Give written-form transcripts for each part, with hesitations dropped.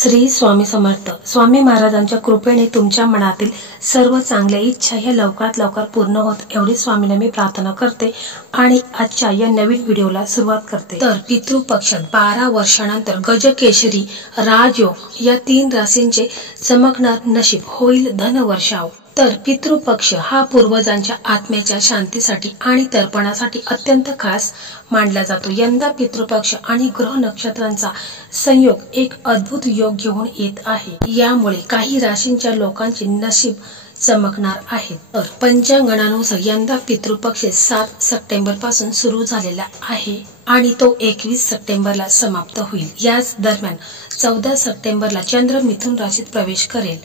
श्री स्वामी समर्थ. स्वामी महाराजांच्या कृपेने तुमच्या मनातील सर्व चांगल्या इच्छा ह्या लवकरात लवकर पूर्ण होत एवढी स्वामीला मी प्रार्थना करते आणि आजच्या या नवीन व्हिडिओला सुरुवात करते. तर पितृपक्षात 12 वर्षानंतर गजकेशरी राजयोग या 3 राशींचे चमकणार नशीब होईल धनवर्षाव. तर पितृपक्ष हा पूर्वजांच्या आत्म्याच्या शांतीसाठी आणि तर्पणासाठी अत्यंत खास मानला जातो. यंदा पितृपक्ष आणि ग्रह नक्षत्रांचा संयोग एक अद्भुत योग घेऊन येत आहे. यामुळे काही राशींच्या लोकांचे नशीब चमकणार आहे. तर पंचांगानुसार यंदा पितृपक्ष 7 सप्टेंबर पासून सुरू झालेला आहे आणि तो 21 सप्टेंबरला समाप्त होईल. याच दरम्यान 14 सप्टेंबरला चंद्र मिथुन राशीत प्रवेश करेल.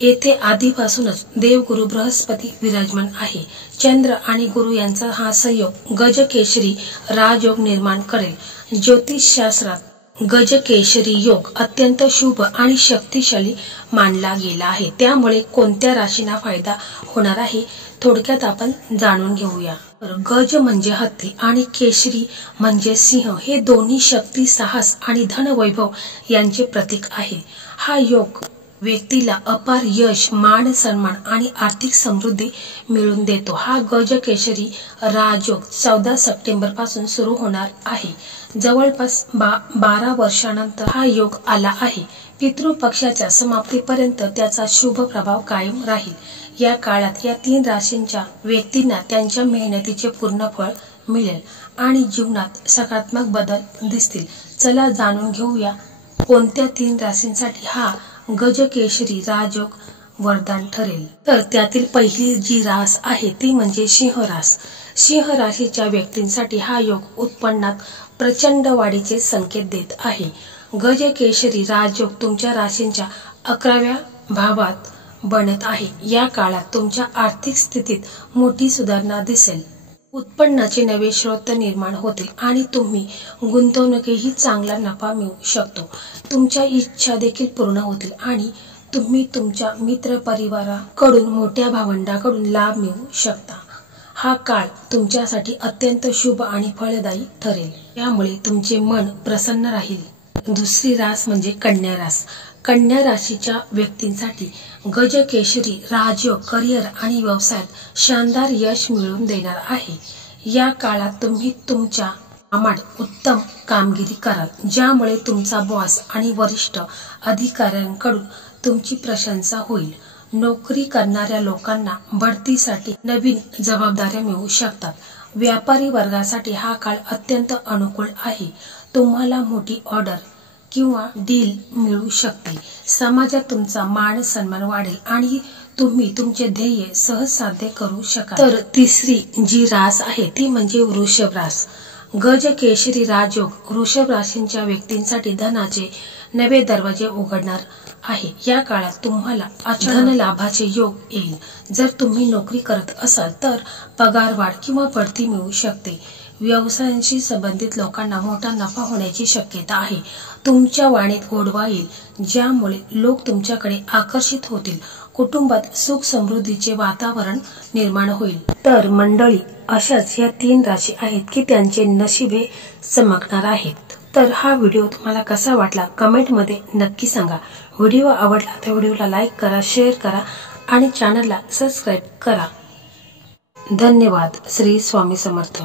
येथे आधीपासूनच देवगुरु बृहस्पती विराजमान आहे. चंद्र आणि गुरु यांचा हा संयोग गजकेशरी राजयोग निर्माण करेल. ज्योतिषशास्त्रात गजकेशरी योग अत्यंत शुभ आणि शक्तिशाली मानला गेला आहे. त्यामुळे कोणत्या राशींना फायदा होणार आहे थोडक्यात आपण जाणून घेऊया. गज म्हणजे हत्ती आणि केशरी म्हणजे सिंह. हे दोन्ही शक्ती, साहस आणि धनवैभव यांचे प्रतीक आहे. हा योग व्यक्तीला अपार यश, मान सन्मान आणि आर्थिक समृद्धी मिळवून देतो. हा गजकेशरी राजयोग 14 सप्टेंबर पासून सुरू होणार आहे. जवळपास 12 वर्षानंतर हा योग आला आहे. पितृपक्षाच्या समाप्तीपर्यंत त्याचा शुभ प्रभाव कायम राहील. या काळात या 3 राशींच्या व्यक्तींना त्यांच्या मेहनतीचे पूर्ण फळ मिळेल आणि जीवनात सकारात्मक बदल दिसतील. चला जाणून घेऊया कोणत्या 3 राशींसाठी हा गजकेशरी राजयोग वरदान ठरेल. तर त्यातील पहिली जी रास आहे ती म्हणजे सिंह रास. सिंह राशीच्या व्यक्तींसाठी हा योग उत्पन्नात प्रचंड वाढीचे संकेत देत आहे. गजकेशरी राजयोग तुमच्या राशींच्या 11व्या भावात बनत आहे. या काळात तुमच्या आर्थिक स्थितीत मोठी सुधारणा दिसेल. उत्पन्नाचे नवे स्रोत निर्माण होतील आणि तुम्ही गुंतवणुकीही चांगला नफा मिळवू शकतो. तुमच्या इच्छा देखील पूर्ण होतील आणि तुम्ही तुमच्या मित्र परिवाराकडून, मोठ्या भावंडाकडून लाभ मिळवू शकता. हा काळ तुमच्यासाठी अत्यंत शुभ आणि फळदायी ठरेल. यामुळे तुमचे मन प्रसन्न राहील. दुसरी रास म्हणजे कन्या रास. कन्या राशीच्या व्यक्तींसाठी गजकेशरी राजयोग करिअर आणि व्यवसायात शानदार यश मिळवून देणार आहे. या काळात तुम्ही तुमच्या कामात उत्तम कामगिरी कराल, ज्यामुळे तुमचा बॉस आणि वरिष्ठ अधिकाऱ्यांकडून तुमची प्रशंसा होईल. नोकरी करणाऱ्या लोकांना बढतीसाठी नवीन जबाबदाऱ्या मिळू शकतात. व्यापारी वर्गासाठी हा काळ अत्यंत अनुकूल आहे. तुम्हाला मोठी ऑर्डर किंवा डील मिळू शकते. समाजात तुमचा मान सन्मान वाढेल आणि तुम्ही तुमचे ध्येय सहज साध्य करू शकाल. तर तिसरी जी रास आहे ती म्हणजे वृषभ रास. गजकेशरी राजयोग वृषभ राशींच्या व्यक्तींसाठी धनाचे नवे दरवाजे उघडणार आहे. या काळात तुम्हाला अचानक लाभाचे योग येईल. जर तुम्ही नोकरी करत असाल तर पगारवाढ किंवा बढती मिळू शकते. व्यवसायाशी संबंधित लोकांना मोठा नफा होण्याची शक्यता आहे. तुमच्या वाणीत गोडवा येईल, ज्यामुळे लोक तुमच्याकडे आकर्षित होतील. कुटुंबात सुख समृद्धीचे वातावरण निर्माण होईल. तर मंडळी, अशाच या 3 राशी आहेत की त्यांचे नशीब हे चमकणार आहेत. तर हा व्हिडिओ तुम्हाला कसा वाटला कमेंटमध्ये नक्की सांगा. व्हिडिओ आवडला तर व्हिडिओला लाईक करा, शेअर करा आणि चॅनलला सबस्क्राईब करा. धन्यवाद. श्री स्वामी समर्थ.